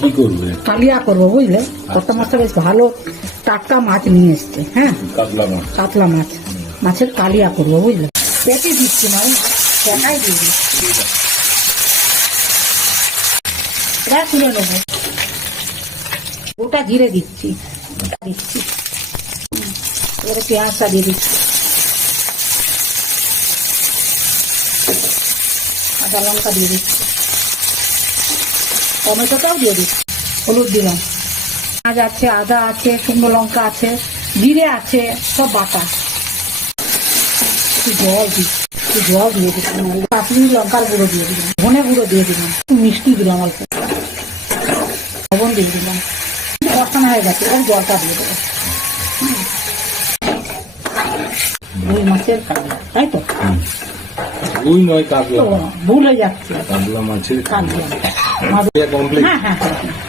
কি করবে? কালিয়া করবো বুঝলে। কর্তা মাছটা বেশ ভালো টাটকা মাছ নিয়ে এসছে। হ্যাঁ, কাতলা মাছ। কাতলা মাছ, মাছের কালিয়া করবো বুঝলে। পেটে দিচ্ছি না, পেটাই দিয়ে দিচ্ছি। এটা তুলে নেবো। গোটা জিরে দিচ্ছি, দিচ্ছি। এবারে পেঁয়াজটা দিয়ে দিচ্ছি, কাঁচা লঙ্কা দিয়ে দিচ্ছি, টমেটোটাও দিয়ে দিচ্ছি, হলুদ দিলাম, পেঁয়াজ আছে, আদা আছে, শুকনো লঙ্কা আছে, জিরে আছে, সব বাটা। একটু জল দিচ্ছি, একটু জল দিয়ে দিচ্ছি, কাশ্মীরি লঙ্কার গুঁড়ো দিয়ে দিলাম, ধনে গুঁড়ো দিয়ে দিলাম, একটু মিষ্টি দিলাম, অল্প লবণ দিয়ে দিলাম। কষানো হয়ে গেছে, এবার জলটা দিয়ে দেবো। রুই মাছের কালিয়া, তাই তো? রুই নয়, কাতলা। ভুলে যাচ্ছে। কাতলা মাছের কালিয়া। কমপ্লিট। হ্যাঁ হ্যাঁ হ্যাঁ।